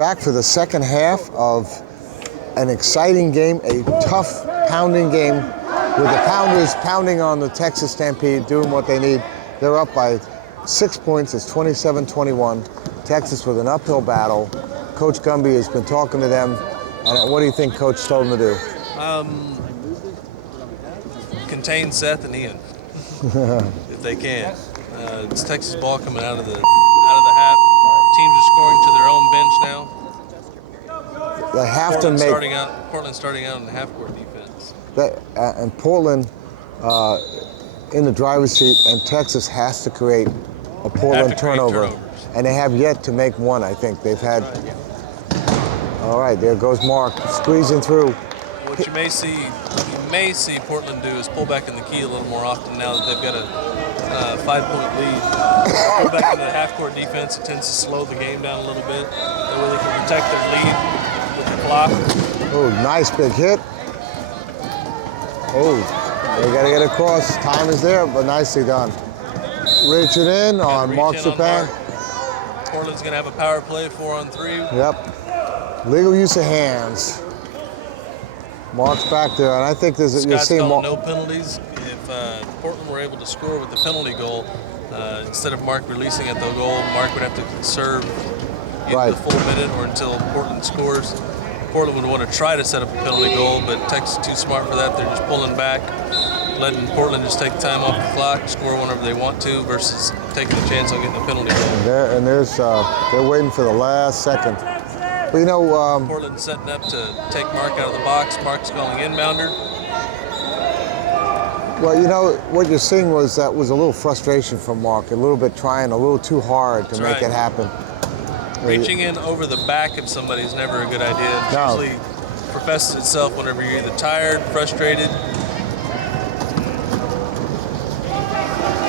Back for the second half of an exciting game, a tough pounding game with the Pounders pounding on the Texas Stampede, doing what they need. They're up by 6 points. It's 27-21. Texas with an uphill battle. Coach Gumby has been talking to them. And what do you think Coach told them to do? Contain Seth and Ian, if they can. It's Texas ball coming out of the half. Teams are scoring to their own bench now. They have Portland to make Portland starting out in the half-court defense. And Portland in the driver's seat, and Texas has to create a Portland turnover. And they have yet to make one, I think. They've had. All right, there goes Mark squeezing through. What you may see Portland do is pull back in the key a little more often now that they've got a 5-point lead. Pull back into the half-court defense. It tends to slow the game down a little bit. That way they can protect their lead with the clock. Oh, nice big hit. Oh, they got to get across. Time is there, but nicely done. Reach it in on Mark Zupan. Portland's going to have a power play 4-on-3. Yep. Legal use of hands. Mark's back there, and I think you're seeing no penalties. If Portland were able to score with the penalty goal, instead of Mark releasing at the goal, Mark would have to serve either the full minute or until Portland scores. Portland would want to try to set up a penalty goal, but Texas is too smart for that. They're just pulling back, letting Portland just take time off the clock, score whenever they want to, versus taking a chance on getting a penalty goal. They're waiting for the last second. But you know, Portland's setting up to take Mark out of the box. Mark's calling inbounder. Well, you know, what you're seeing was a little frustration from Mark, a little bit trying a little too hard to make it happen. Reaching in over the back of somebody is never a good idea. It usually professes itself whenever you're either tired, frustrated.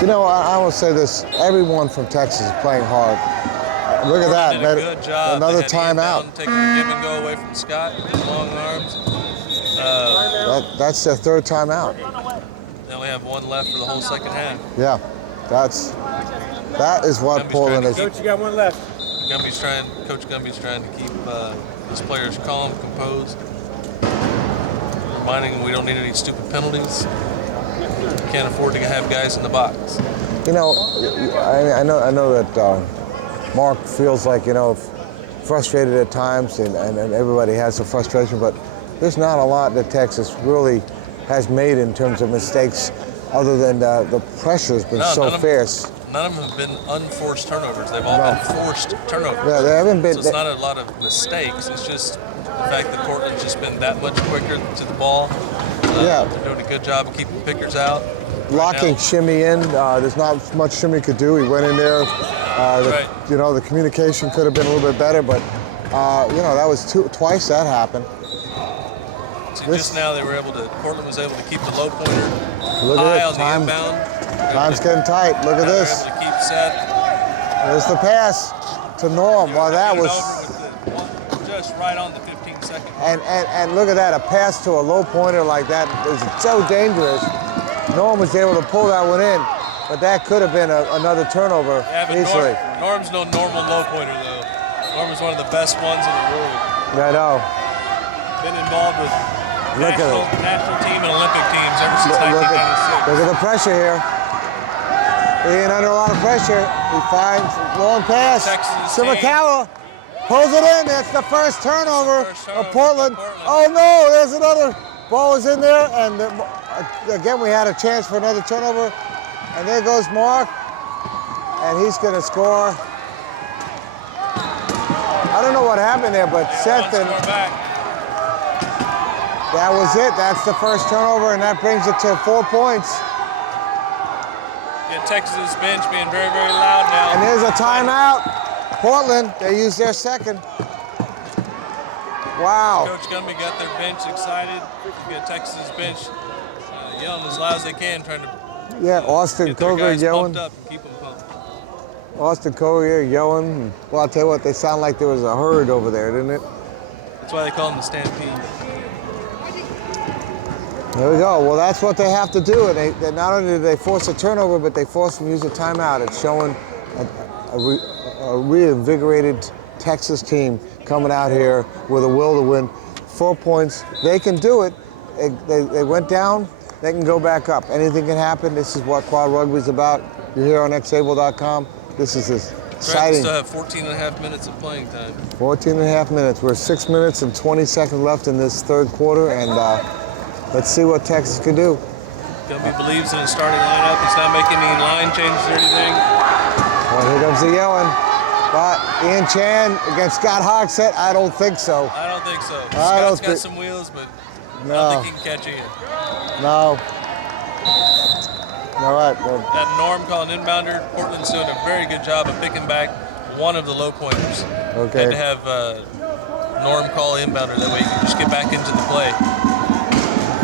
You know, I will say this, everyone from Texas is playing hard. Look at that. Did a good job. Another timeout. Taking a give and go away from Scott with his long arms. That's their third timeout. They only have one left for the whole second half. Yeah, that is what Portland is. Coach, you got one left. Coach Gumby's trying to keep his players calm, composed. Reminding them we don't need any stupid penalties. Can't afford to have guys in the box. You know, I know that Mark feels like, you know, frustrated at times, and everybody has some frustration, but there's not a lot that Texas really has made in terms of mistakes, other than the pressure has been so fierce. None of them have been unforced turnovers. They've all been forced turnovers. Yeah, they haven't been. So it's not a lot of mistakes. It's just the fact that Portland's just been that much quicker to the ball. They're doing a good job of keeping pickers out. Locking Shimmy in. There's not much Shimmy could do. He went in there. You know, the communication could have been a little bit better, but you know, that was twice that happened. So just now Portland was able to keep the low pointer high on the inbound. Time's getting tight. Look at this. Able to keep set. There's the pass to Norm. Well, that was just right on the 15-second. And look at that. A pass to a low pointer like that is so dangerous. Norm was able to pull that one in, but that could have been another turnover easily. Norm's no normal low pointer though. Norm is one of the best ones in the world. I know. Been involved with national team and Olympic teams ever since 1996. Look at the pressure here. Being under a lot of pressure. He finds long pass. Shimakawa pulls it in. That's the first turnover of Portland. Oh no, there's another. Ball was in there, and again we had a chance for another turnover. And there goes Mark, and he's going to score. I don't know what happened there, but Seth and that was it. That's the first turnover, and that brings it to 4 points. Yeah, Texas bench being very, very loud now. And there's a timeout. Portland, they used their second. Wow. Coach Gumby got their bench excited. You got Texas bench yelling as loud as they can, trying to Austin Coger yelling. Up and keep them pumped. Austin Coger yelling. Well, I'll tell you what, they sound like there was a herd over there, didn't it? That's why they call them the Stampede. There we go. Well, that's what they have to do. And they not only do they force a turnover, but they force them to use a timeout. It's showing a reinvigorated Texas team coming out here with a will to win. 4 points. They can do it. They went down. They can go back up. Anything can happen. This is what quad rugby is about. You're here on xable.com. This is exciting. We still have 14 and a half minutes of playing time. 14 and a half minutes. We're 6 minutes and 20 seconds left in this third quarter, and let's see what Texas can do. Gumby believes in his starting lineup. He's not making any line changes or anything. Well, here comes the yelling. But Ian Chan against Scott Hogsett, I don't think so. I don't think so. Scott's got some wheels, but I don't think he can catch Ian. No. All right. Well, that Norm calling inbounder. Portland's doing a very good job of picking back one of the low pointers. Okay. Had to have Norm call inbounder. That way you can just get back into the play.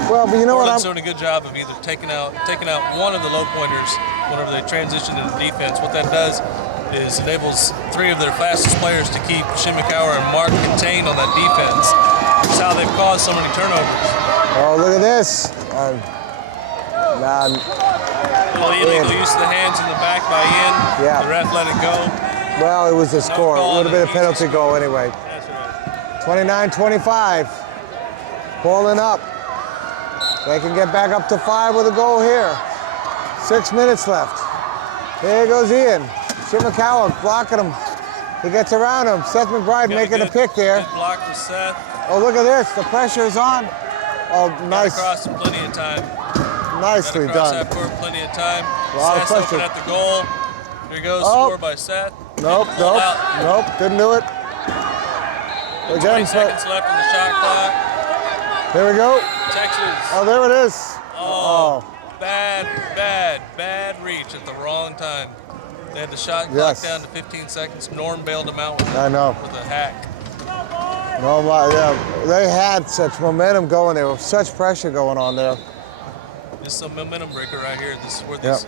Well, but you know Portland's doing a good job of either taking out one of the low pointers whenever they transition into defense. What that does is enables 3 of their fastest players to keep Shimakawa and Mark contained on that defense. That's how they've caused so many turnovers. Oh, look at this. A little illegal use of the hands in the back by Ian. Yeah. The ref let it go. Well, it was a score. It would have been a penalty goal anyway. That's right. 29-25. Portland up. They can get back up to 5 with a goal here. 6 minutes left. There goes Ian. Shimakawa blocking him. He gets around him. Seth McBride making a pick there. Good block for Seth. Oh, look at this. The pressure is on. Oh, nice. Got across in plenty of time. Nicely across done. That court plenty of time. A lot of Seth's pressure. open at the goal. Here goes, score by Seth. Nope, didn't do it. 20 seconds left in the shot clock. Here we go. Texas. Oh, there it is. Oh. Bad reach at the wrong time. They had the shot clock down to 15 seconds. Norm bailed him out with a hack. No, yeah, they had such momentum going there, with such pressure going on there. This is a momentum breaker right here. This is where these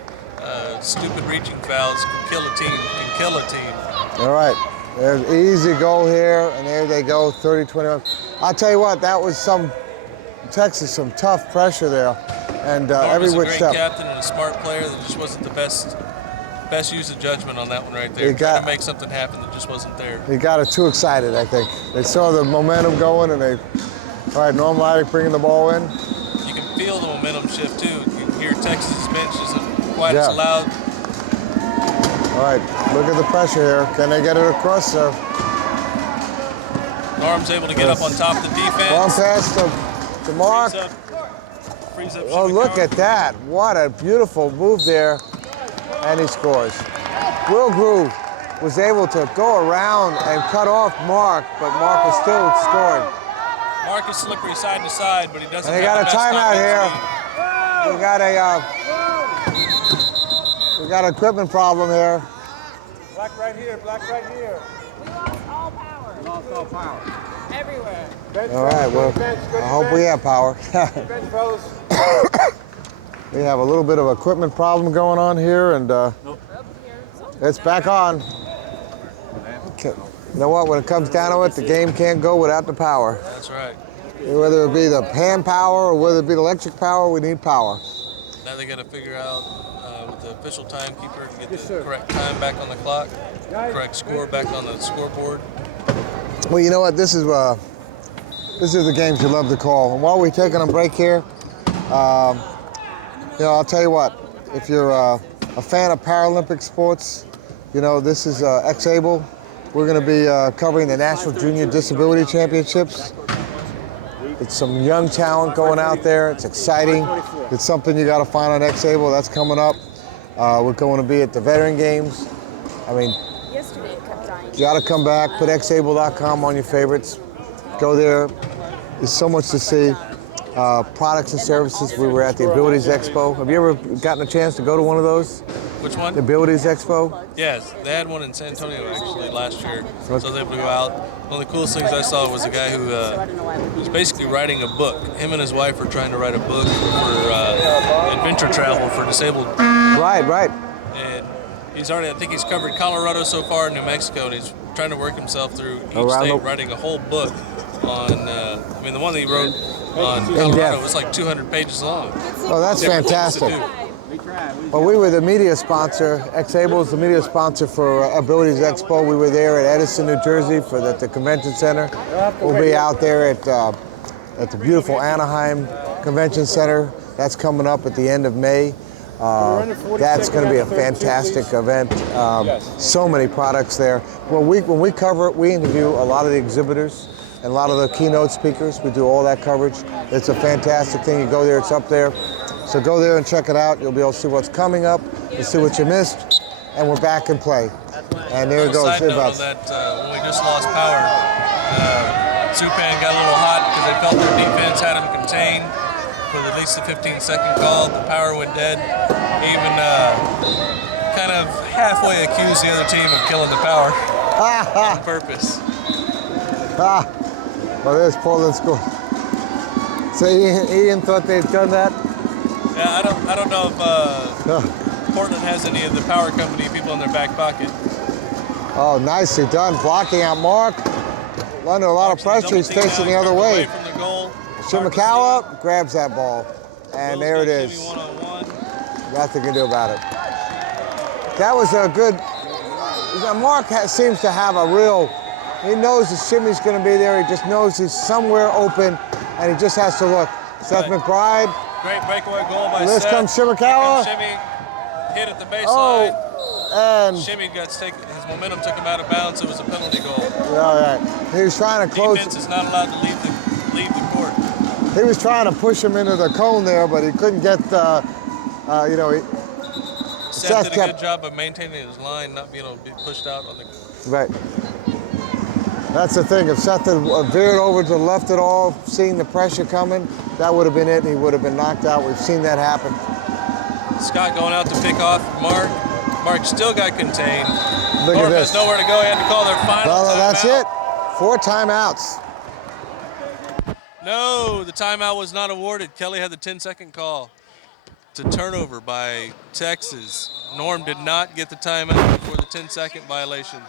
stupid reaching fouls can kill a team. All right, there's an easy goal here, and there they go, 30-21. I'll tell you what, that was some tough pressure there, and every which step. He was a great captain and a smart player that just wasn't the best use of judgment on that one right there. Trying to make something happen that just wasn't there. He got it too excited, I think. They saw the momentum going, and all right, Norm Leidick bringing the ball in. You can feel the momentum shift too. You can hear Texas's bench isn't quite as loud. All right, look at the pressure here. Can they get it across? Norm's able to get up on top of the defense. Long pass to Mark. Freeze up Oh, look at that. What a beautiful move there. And he scores. Will Groove was able to go around and cut off Mark, but Mark is still scoring. Mark is slippery side to side, but he doesn't. And they got a timeout here. We got an equipment problem here. Black right here. We lost all power. all power. Everywhere. All right, well, I hope we have power. We have a little bit of equipment problem going on here, and it's back on. You know what, when it comes down to it, the game can't go without the power. That's right. Whether it be the hand power or whether it be the electric power, we need power. Now they got to figure out with the official timekeeper to get the correct time back on the clock, correct score back on the scoreboard. Well, you know what, this is the games you love to call. And while we're taking a break here, I'll tell you what, if you're a fan of Paralympic sports, this is X-Able. We're going to be covering the National Junior Disability Championships. It's some young talent going out there. It's exciting. It's something you got to find on X-Able. That's coming up. We're going to be at the Veteran Games. I mean, Yesterday it kept dying. you got to come back. Put xable.com on your favorites. Go there. There's so much to see. Products and services. We were at the Abilities Expo. Have you ever gotten a chance to go to one of those? Which one? The Abilities Expo? Yes, they had one in San Antonio actually last year. So I was able to go out. One of the coolest things I saw was a guy who was basically writing a book. Him and his wife are trying to write a book for adventure travel for disabled. Right. And I think he's covered Colorado so far and New Mexico, and he's trying to work himself through each state, writing a whole book on, the one that he wrote on Colorado was like 200 pages long. Oh, that's fantastic. Well, we were the media sponsor. X-Able is the media sponsor for Abilities Expo. We were there at Edison, New Jersey for the convention center. We'll be out there at the beautiful Anaheim Convention Center. That's coming up at the end of May. That's going to be a fantastic event. So many products there. When we cover it, we interview a lot of the exhibitors and a lot of the keynote speakers. We do all that coverage. It's a fantastic thing. You go there, it's up there. So go there and check it out. You'll be able to see what's coming up. You'll see what you missed. And we're back in play. And there it goes. Side note on that, when we just lost power, Supan got a little hot because they felt their defense had them contained for at least the 15-second call. The power went dead. Even kind of halfway accused the other team of killing the power on purpose. Well, there's Portland score. So Ian thought they'd done that? Yeah, I don't know if Portland has any of the power company people in their back pocket. Oh, nicely done. Blocking out Mark. Under a lot of pressure, he's facing the other way. From the goal. Shimakawa grabs that ball. And there it is. One-on-one. Nothing to do about it. That was a good. Mark seems to have a real. He knows the shimmy's going to be there. He just knows he's somewhere open, and he just has to look. Seth McBride. Great breakaway goal by This Seth. comes Shimakawa. Shimmy hit at the baseline. Oh, and Shimmy got taken. His momentum took him out of bounds. It was a penalty goal. all right. He was trying to close. Defense is not allowed to leave the court. He was trying to push him into the cone there, but he couldn't get. Seth did a good job of maintaining his line, not being able to be pushed out on the. Right. That's the thing. If Seth had veered over to the left at all, seeing the pressure coming, that would have been it. He would have been knocked out. We've seen that happen. Scott going out to pick off Mark. Mark still got contained. Look at North this. has nowhere to go. He had to call their final Well, that's timeout. it. 4 timeouts. No, the timeout was not awarded. Kelly had the 10-second call. It's a turnover by Texas. Norm did not get the timeout before the 10-second violation.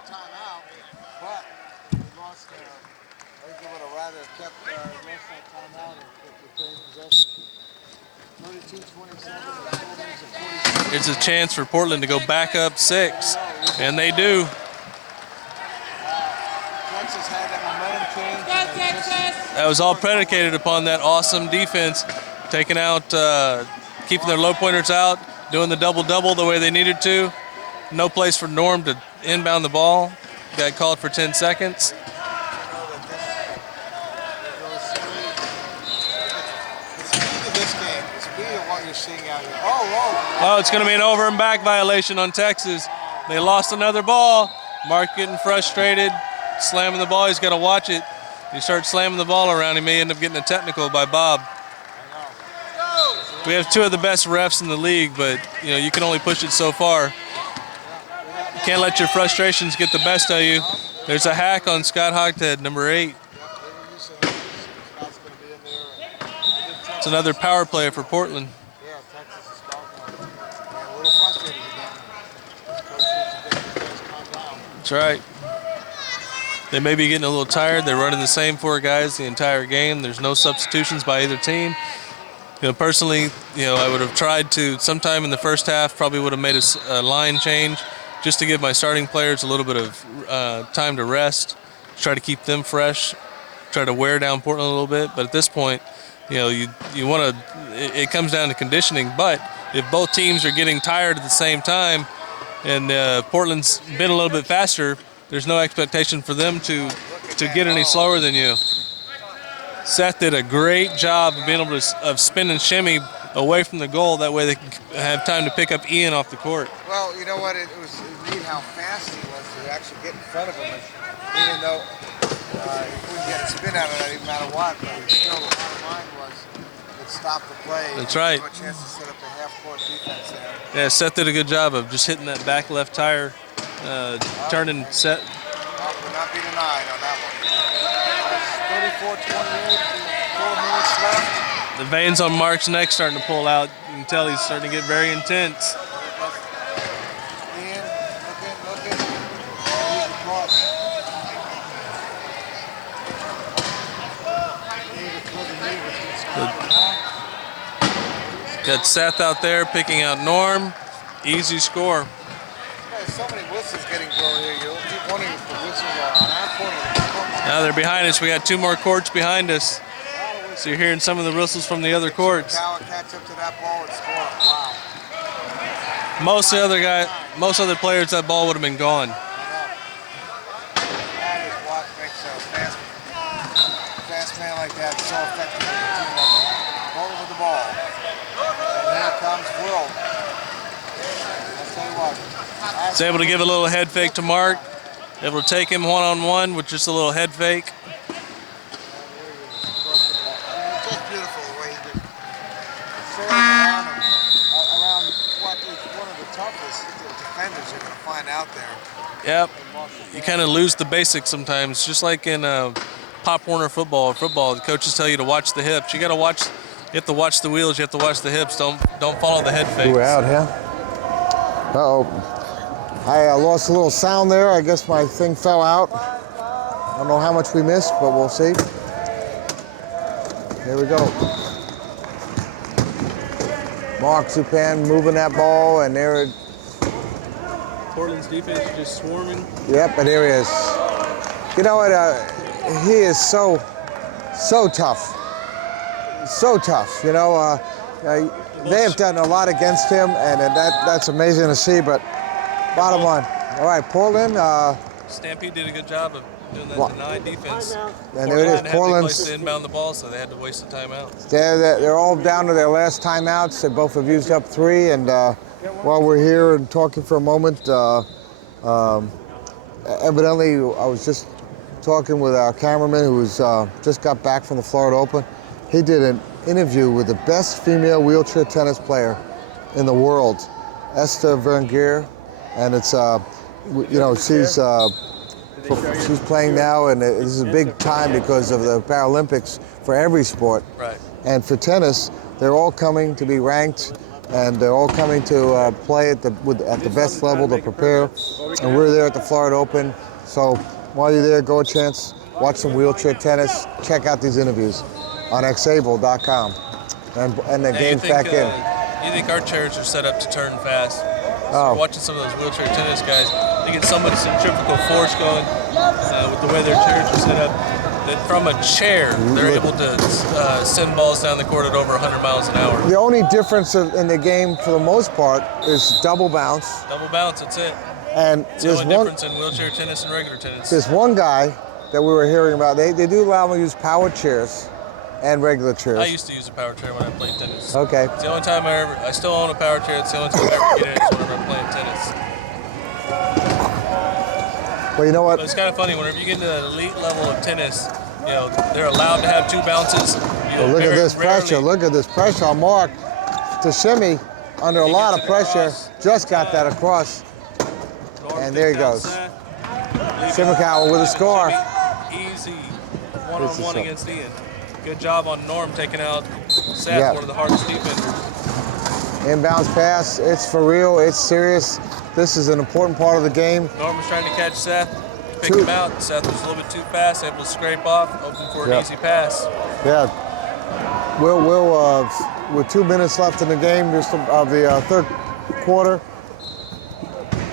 It's a chance for Portland to go back up 6, and they do. That was all predicated upon that awesome defense, taking out, keeping their low pointers out, doing the double-double the way they needed to. No place for Norm to inbound the ball. Got called for 10 seconds. Oh, it's going to be an over and back violation on Texas. They lost another ball. Mark getting frustrated, slamming the ball. He's got to watch it. He starts slamming the ball around. He may end up getting a technical by Bob. We have 2 of the best refs in the league, but you can only push it so far. You can't let your frustrations get the best of you. There's a hack on Scott Hogthead, number 8. It's another power play for Portland. That's right. They may be getting a little tired. They're running the same 4 guys the entire game. There's no substitutions by either team. Personally, I would have tried to, sometime in the first half, probably would have made a line change just to give my starting players a little bit of time to rest, try to keep them fresh, try to wear down Portland a little bit. But at this point, you want to, it comes down to conditioning. But if both teams are getting tired at the same time and Portland's been a little bit faster, there's no expectation for them to get any slower than you. Seth did a great job of being able to spin and shimmy away from the goal. That way they can have time to pick up Ian off the court. Well, you know what? It was neat how fast he was to actually get in front of him. Even though he couldn't get a spin out of that, no matter what, but he still, the bottom line was it stopped the play. That's right. No chance to set up a half-court defense there. Yeah, Seth did a good job of just hitting that back left tire, turning set. Will not be denied on that one. 34-28, 4 minutes left. The veins on Mark's neck starting to pull out. You can tell he's starting to get very intense. Ian, looking. He's across. Got Seth out there picking out Norm. Easy score. There's so many whistles getting blown here. You'll keep wondering if the whistles are on our corner. Now they're behind us. We got 2 more courts behind us. So you're hearing some of the whistles from the other courts. Catch up to that ball and score. Wow. Most other players, that ball would have been gone. That is what makes a fast man like that so effective in the team effort. Bowling with the ball. And here comes Will. I'll tell you what. He's able to give a little head fake to Mark. Able to take him one-on-one with just a little head fake. It's just beautiful the way he did. Serves around him, around what is one of the toughest defenders you're going to find out there. Yep. You kind of lose the basics sometimes, just like in Pop Warner football. Football, the coaches tell you to watch the hips. You got to watch. You have to watch the wheels. You have to watch the hips. Don't follow the head fakes. We're out here. Uh-oh. I lost a little sound there. I guess my thing fell out. I don't know how much we missed, but we'll see. Here we go. Mark Zupan moving that ball, and there it. Portland's defense is just swarming. Yep, and here he is. You know what? He is so tough. So tough. You know, they have done a lot against him, and that's amazing to see. But bottom line, all right, Portland. Stampede did a good job of doing that denied defense. And there it is. Portland's to inbound the ball, so they had to waste the timeout. They're all down to their last timeouts. They both have used up 3. And while we're here and talking for a moment, evidently I was just talking with our cameraman who was just got back from the Florida Open. He did an interview with the best female wheelchair tennis player in the world, Esther Vergier, and it's she's playing now, and this is a big time because of the Paralympics for every sport. Right. And for tennis, they're all coming to be ranked, and they're all coming to play at the best level to prepare. And we're there at the Florida Open. So while you're there, go a chance, watch some wheelchair tennis, check out these interviews on xable.com. And the game's back in. You think our chairs are set up to turn fast? Oh. Watching some of those wheelchair tennis guys, they get so much centrifugal force going with the way their chairs are set up that from a chair, they're able to send balls down the court at over 100 miles an hour. The only difference in the game, for the most part, is double bounce. Double bounce, that's it. And it's the only difference in wheelchair tennis and regular tennis. There's one guy that we were hearing about. They do allow them to use power chairs and regular chairs. I used to use a power chair when I played tennis. Okay. It's the only time I still own a power chair. It's the only time I ever get in is whenever I'm playing tennis. Well, you know what? But it's kind of funny, whenever you get into an elite level of tennis, you know, they're allowed to have 2 bounces. Look at this pressure. Look at this pressure on Mark to shimmy under a lot of pressure. Just got that across. And there he goes. Shimakawa with a score. Easy one-on-one against Ian. Good job on Norm taking out Seth, one of the hardest defenders. Inbounds pass, it's for real, it's serious. This is an important part of the game. Norm was trying to catch Seth, pick him out. Seth was a little bit too fast, able to scrape off, open for an easy pass. Yeah. With 2 minutes left in the game, just of the third quarter,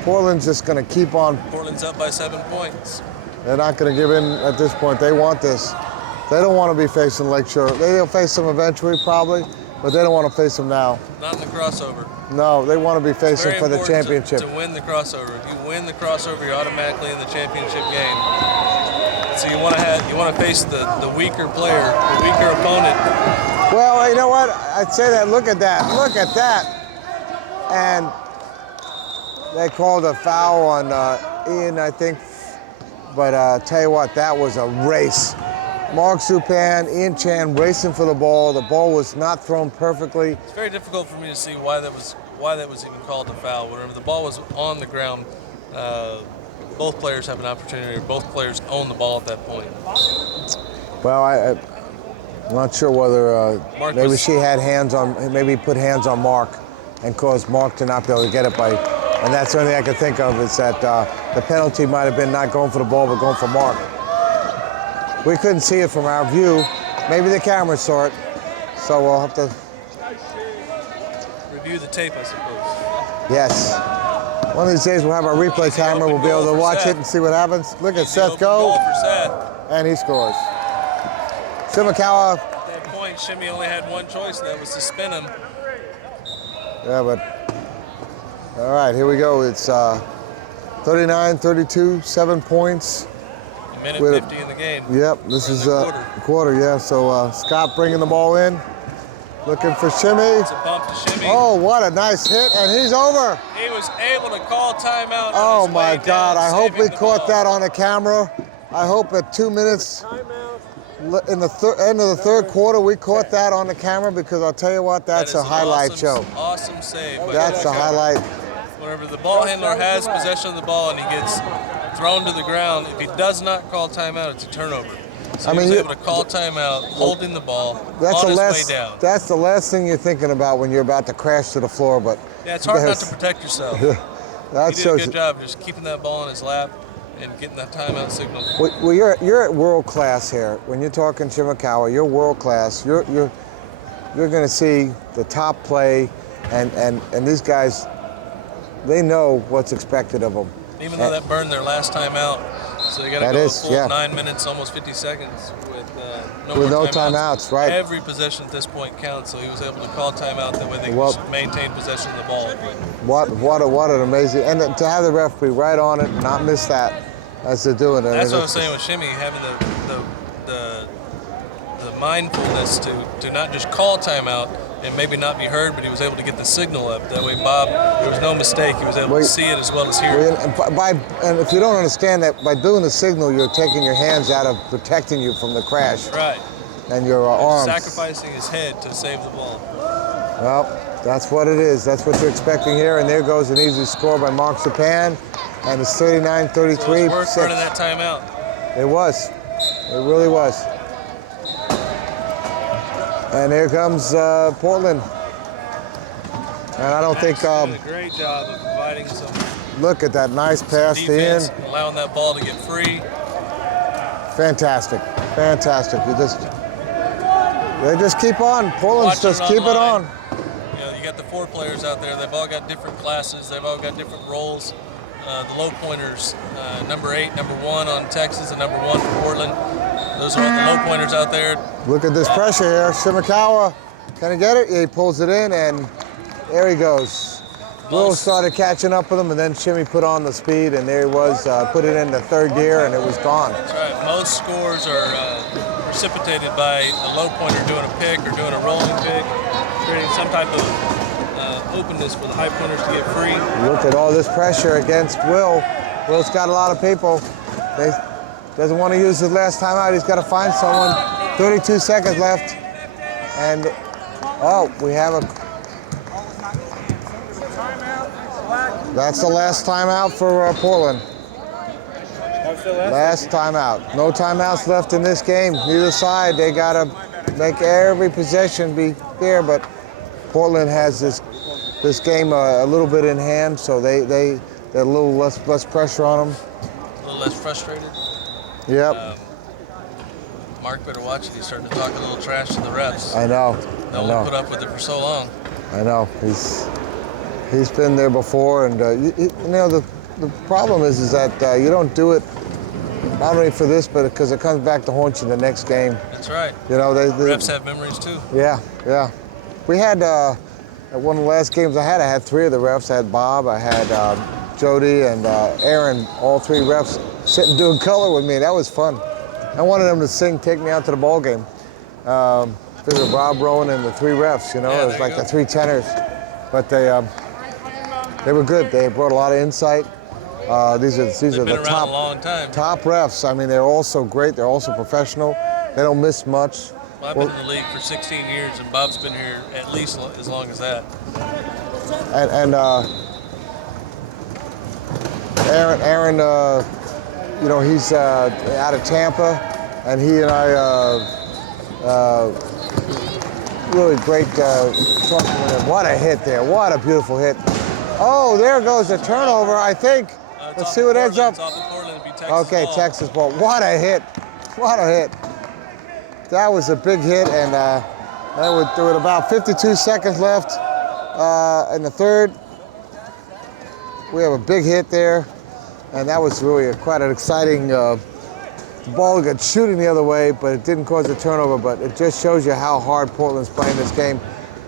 Portland's just going to keep on. Portland's up by 7 points. They're not going to give in at this point. They want this. They don't want to be facing Lakeshore. They'll face them eventually, probably, but they don't want to face them now. Not in the crossover. No, they want to be facing for the championship. To win the crossover. If you win the crossover, you're automatically in the championship game. So you want to face the weaker player, the weaker opponent. Well, you know what? I'd say that. Look at that. Look at that. And they called a foul on Ian, I think. But tell you what, that was a race. Mark Zupan, Ian Chan racing for the ball. The ball was not thrown perfectly. It's very difficult for me to see why that was even called a foul. Whenever the ball was on the ground, both players have an opportunity, or both players own the ball at that point. Well, I'm not sure whether maybe she had hands on, maybe put hands on Mark and caused Mark to not be able to get it by, and that's the only thing I could think of is that the penalty might have been not going for the ball, but going for Mark. We couldn't see it from our view. Maybe the camera saw it, so we'll have to. review the tape, I suppose. Yes. One of these days we'll have our replay camera. We'll be able to watch it and see what happens. Look at Seth go. For Seth. And he scores. Shimakawa. At that point, Shimmy only had one choice, and that was to spin him. Yeah, but all right, here we go. It's 39-32, 7 points. A minute 50 in the game. Yep, this is a quarter, yeah. So Scott bringing the ball in, looking for Shimmy. It's a bump to Shimmy. Oh, what a nice hit, and he's over. He was able to call timeout. Oh my God, I hope we caught ball. that on the camera. I hope at 2 minutes in the end of the third quarter we caught that on the camera, because I'll tell you what, that's a highlight show. Awesome save. That's a highlight. Whenever the ball handler has possession of the ball and he gets thrown to the ground, if he does not call timeout, it's a turnover. So he was able to call timeout, holding the ball on his way down. That's the last thing you're thinking about when you're about to crash to the floor. But yeah, it's hard not to protect yourself. That he did a good job just keeping that ball in his lap and getting that timeout signal. Well, you're at world class here. When you're talking Shimakawa, you're world class. You're going to see the top play, and these guys, they know what's expected of them. Even though that burned their last time out, so you got to go a full 9 minutes, almost 50 seconds with no timeouts. Right. Every possession at this point counts, so he was able to call timeout that way they could maintain possession of the ball. What an amazing, and to have the ref be right on it and not miss that as they're doing it. That's what I was saying with Shimmy, having the mindfulness to not just call timeout and maybe not be heard, but he was able to get the signal up. That way, Bob, there was no mistake. He was able to see it as well as hear it. And if you don't understand that, by doing the signal, you're taking your hands out of protecting you from the crash. Right. And your arms. Sacrificing his head to save the ball. Well, that's what it is. That's what you're expecting here. And there goes an easy score by Mark Japan. And it's 39-33. So it was worth burning that timeout. It was. It really was. And here comes Portland. And I don't think... doing a great job of providing some... Look at that nice pass to in. Allowing that ball to get free. Fantastic. Fantastic. They just keep on. Portland's just keep it on. You know, you got the 4 players out there. They've all got different classes. They've all got different roles. The low pointers, number 8, number 1 on Texas, and number 1 for Portland. Those are the low pointers out there. Look at this pressure here. Shimakawa, can he get it? Yeah, he pulls it in, and there he goes. Will started catching up with him, and then Shimmy put on the speed, and there he was, put it in the third gear, and it was gone. That's right. Most scores are precipitated by a low pointer doing a pick or doing a rolling pick, creating some type of openness for the high pointers to get free. Look at all this pressure against Will. Will's got a lot of people. He doesn't want to use his last time out. He's got to find someone. 32 seconds left. And, oh, we have a... That's the last timeout for Portland. Last timeout. No timeouts left in this game. Neither side. They got to make every possession be fair, but Portland has this game a little bit in hand, so they're a little less pressure on them. A little less frustrated. Yep. Mark better watch it. He's starting to talk a little trash to the refs. I know. They'll only put up with it for so long. I know. He's been there before, and you know the problem is that you don't do it not only for this, but because it comes back to haunt you the next game. That's right. You know, the refs have memories too. Yeah, yeah. We had at one of the last games I had 3 of the refs. I had Bob, I had Jody, and Aaron. All 3 refs sitting doing color with me. That was fun. I wanted them to sing "Take Me Out to the Ball Game." Because of Bob, Rowan, and the 3 refs. You know, it was like the 3 tenors. But they were good. They brought a lot of insight. These are the top refs. I mean, they're all so great. They're also professional. They don't miss much. Well, I've been in the league for 16 years, and Bob's been here at least as long as that. And Aaron, you know, he's out of Tampa, and he and I really great talking with him. What a hit there! What a beautiful hit! Oh, there goes the turnover. I think. Let's see what ends up. Okay, Texas ball. What a hit! What a hit! That was a big hit, and with about 52 seconds left, in the third. We have a big hit there, and that was really quite an exciting. The ball got shooting the other way, but it didn't cause a turnover. But it just shows you how hard Portland's playing this game.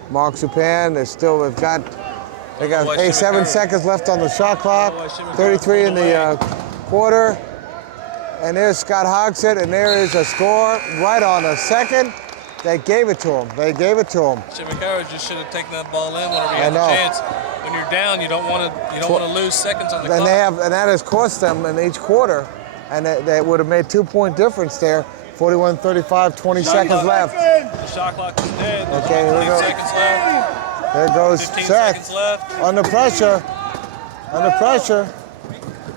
Mark Supan, they've got 7 seconds left on the shot clock. 33 in the quarter. And there's Scott Hogsett, and there is a score right on the second. They gave it to him. Shimakawa just should have taken that ball in whenever he had the chance. When you're down, you don't want to lose seconds on the clock. And that has cost them in each quarter, and they would have made 2-point difference there. 41-35, 20 seconds left. The shot clock is dead. Okay, here we go. 15 seconds left. There goes 15 Seth. seconds left. Under pressure.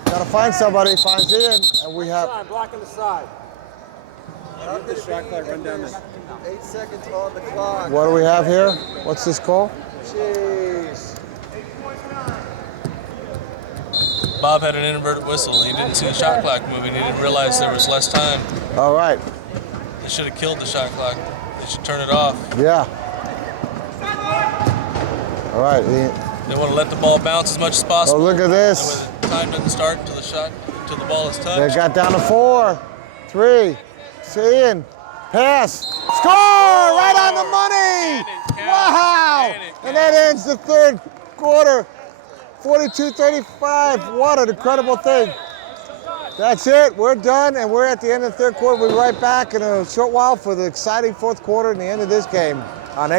Gotta find somebody. Finds Ian, and we have. Blocking the side. Let the shot clock run down this. 8 seconds on the clock. What do we have here? What's this call? Jeez. Bob had an inverted whistle. He didn't see the shot clock moving. He didn't realize there was less time. All right. They should have killed the shot clock. They should turn it off. Yeah. All right. They want to let the ball bounce as much as possible. Oh, look at this. That way the time doesn't start until the ball is touched. They got down to 4, 3. Ian. Pass. Score! Right on the money! Wow! And that ends the third quarter. 42-35. What an incredible thing. That's it. We're done, and we're at the end of the third quarter. We'll be right back in a short while for the exciting fourth quarter and the end of this game on